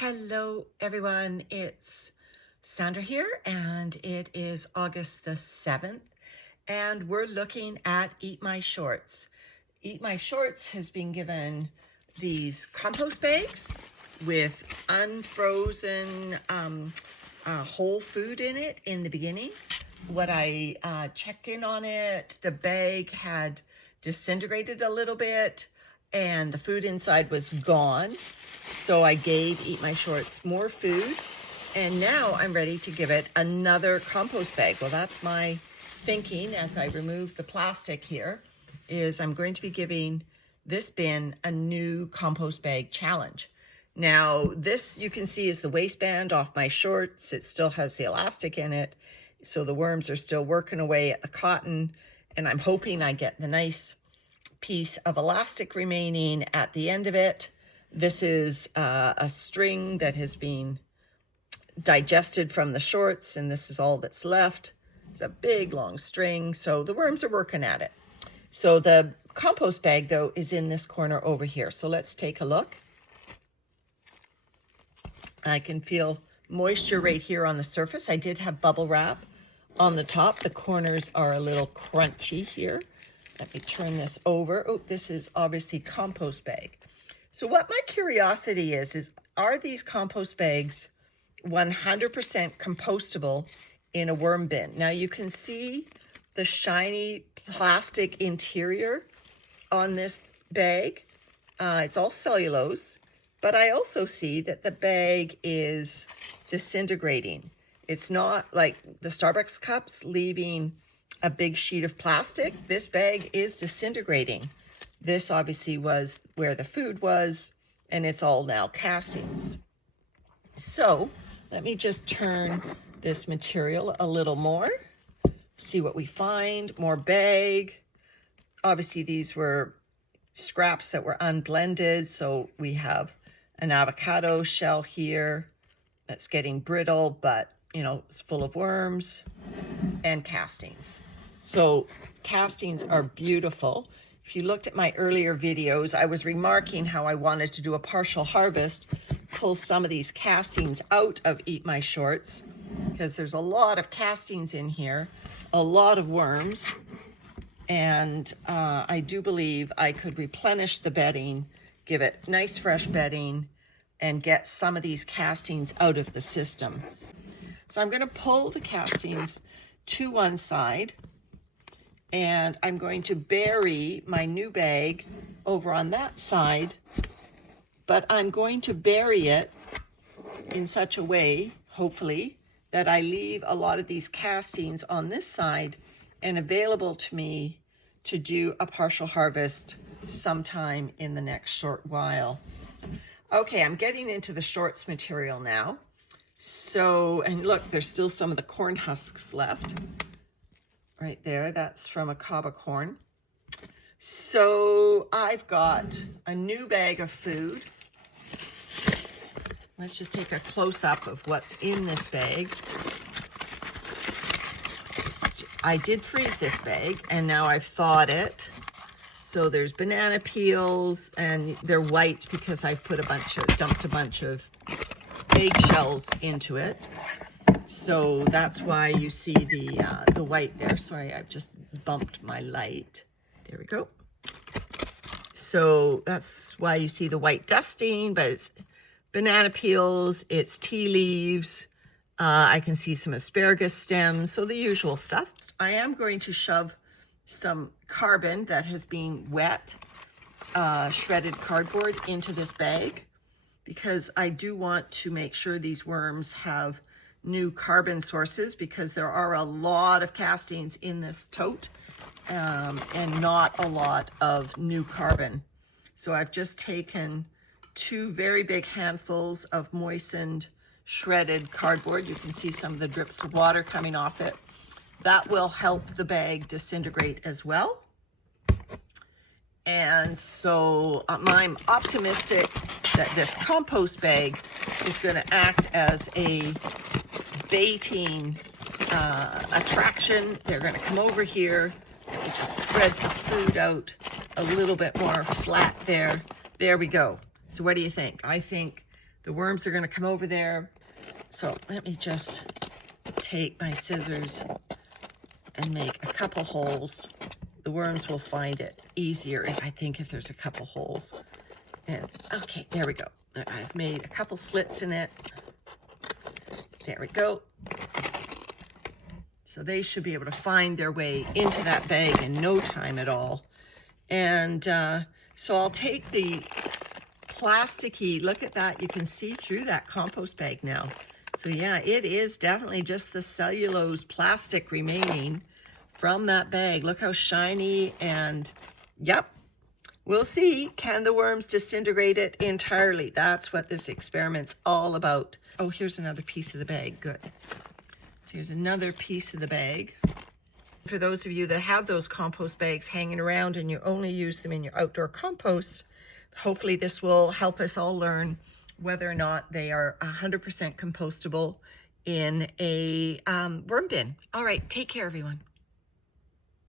Hello everyone, it's Sandra here and it is August the 7th and we're looking at Eat My Shorts. Eat My Shorts has been given these compost bags with unfrozen whole food in it in the beginning. What I checked in on it, the bag had disintegrated a little bit and the food inside was gone. So I gave Eat My Shorts more food, and now I'm ready to give it another compost bag. Well, that's my thinking as I remove the plastic here, is I'm going to be giving this bin a new compost bag challenge. Now, this you can see is the waistband off my shorts. It still has the elastic in it, so the worms are still working away at the cotton, and I'm hoping I get the nice piece of elastic remaining at the end of it. This is a string that has been digested from the shorts, and this is all that's left. It's a big long string, so the worms are working at it. So the compost bag though is in this corner over here. So let's take a look. I can feel moisture right here on the surface. I did have bubble wrap on the top. The corners are a little crunchy here. Let me turn this over. Oh, this is obviously compost bag. So what my curiosity is are these compost bags 100% compostable in a worm bin? Now you can see the shiny plastic interior on this bag. It's all cellulose, but I also see that the bag is disintegrating. It's not like the Starbucks cups leaving a big sheet of plastic. This bag is disintegrating. This obviously was where the food was, and it's all now castings. So let me just turn this material a little more, see what we find. More bag. Obviously these were scraps that were unblended, so we have an avocado shell here that's getting brittle, but you know, it's full of worms, and castings. So castings are beautiful. If you looked at my earlier videos, I was remarking how I wanted to do a partial harvest, pull some of these castings out of Eat My Shorts, because there's a lot of castings in here, a lot of worms, and I do believe I could replenish the bedding, give it nice fresh bedding, and get some of these castings out of the system. So I'm going to pull the castings to one side, and I'm going to bury my new bag over on that side, but I'm going to bury it in such a way, hopefully, that I leave a lot of these castings on this side and available to me to do a partial harvest sometime in the next short while. Okay, I'm getting into the shorts material now. So, and look, there's still some of the corn husks left. Right there, that's from a cob of corn. So I've got a new bag of food. Let's just take a close-up of what's in this bag. I did freeze this bag, and now I've thawed it. So there's banana peels, and they're white because I've put dumped a bunch of eggshells into it. So that's why you see the white there. Sorry, I've just bumped my light. There we go. So that's why you see the white dusting, but it's banana peels, it's tea leaves. I can see some asparagus stems, so the usual stuff. I am going to shove some carbon that has been wet, shredded cardboard into this bag, because I do want to make sure these worms have new carbon sources, because there are a lot of castings in this tote and not a lot of new carbon. So I've just taken 2 very big handfuls of moistened shredded cardboard. You can see some of the drips of water coming off it. That will help the bag disintegrate as well. And so I'm optimistic that this compost bag is going to act as a baiting attraction. They're going to come over here. Let me just spread the food out a little bit more flat there. There we go. So what do you think? I think The worms are going to come over there. So let me just take my scissors and make a couple holes. The worms will find it easier, I think, if there's a couple holes. And okay, there we go. I've made a couple slits in it. There we go. So they should be able to find their way into that bag in no time at all. And so I'll take the plasticky, look at that, you can see through that compost bag now. So yeah, it is definitely just the cellulose plastic remaining from that bag. Look how shiny, and yep, we'll see, can the worms disintegrate it entirely? That's what this experiment's all about. Oh, here's another piece of the bag, good. So here's another piece of the bag. For those of you that have those compost bags hanging around and you only use them in your outdoor compost, hopefully this will help us all learn whether or not they are 100% compostable in a worm bin. All right, take care, everyone.